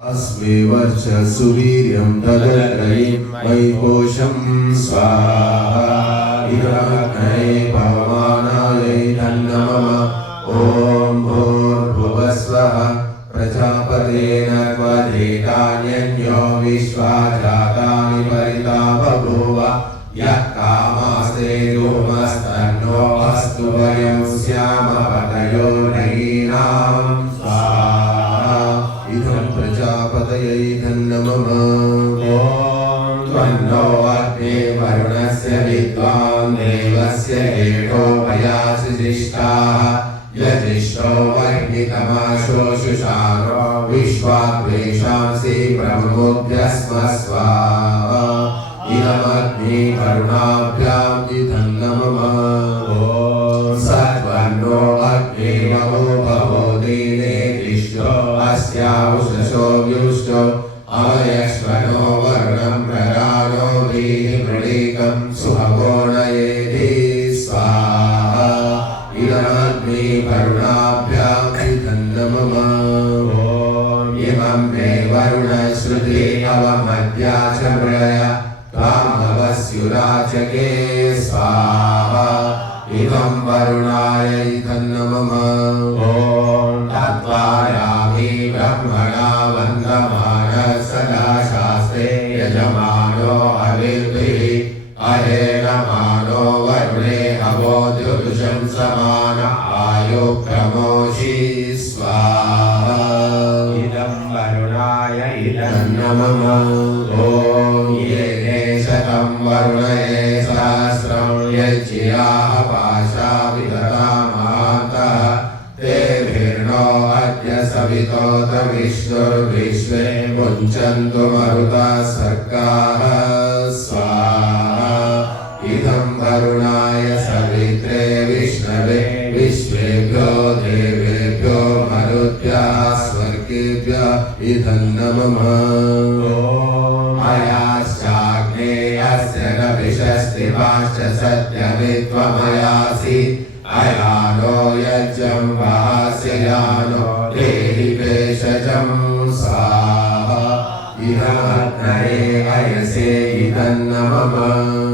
अस्मे वर्चस्वीर्यं तदत्रयीं मयि कोशं स्वाहा इदमग्नये पवमानायै तन्नमः ॐ भूर्भुवस्वः प्रजापतेन त्वदेतान्यन्यो विश्वा जातानि परिता बभूव यः कामास्ते धूमस्तन्नो अस्तु वयं स्याम पतयो नयीनां प्रजापतये नमः ॐ त्वन्नो अग्ने वरुणस्य विद्वान् देवस्य हेतो वयासिजिष्टाः यजिष्ठो वह्नितमाशोषुषारो विश्वाद्वेषांसि ब्रह्मोऽभ्यस्म स्वाहा इदमग्नि वरुणाभ्याम् इदं नमः ॐ सत्वन्नो अग्ने नमो भवो दीने दिष्टो अस्यावुषसो व्युष्टो अवयश्वनो वरुणं प्रराणो दीहिमृळीकं सुहवो नयेति स्वाहा इदमग्नि वरुणाभ्याम् इदं नमः ॐ इमं मे वरुणश्रुति अवमद्या च मृळय त्वामवस्युराचके स्वाहा इदं वरुणाय इदं नमः ॐ तत्त्वायामि ब्रह्मणा वन्दमानः सदा शास्त्रे यजमानो हविर्भिः अहेनमानो वरुणे हवो द्युदुषं समान आयुः प्रमोषि स्वाहा इदं वरुणाय इदं नमः ॐ ये शतं वरुणये सहस्रं यज्ञियाः पाशा विदधामान्तः तेभिर्नो अद्य सवितोत विष्णुर्विश्वे मुञ्चन्तु मरुता सर्गाः स्वाहा इदं वरुणाय सवित्रे विष्णवे विश्वेभ्यो देवेभ्यो मरुद्भ्यः स्वर्गेभ्यः इदं नमः अयाश्चाग्नेयस्य न विशस्तिवाश्च सत्यमित्वमयासि अयानो यज्ञं वास्ययानो देहि भेषजं स्वाहा इदमग्नये अयसे इदं नमः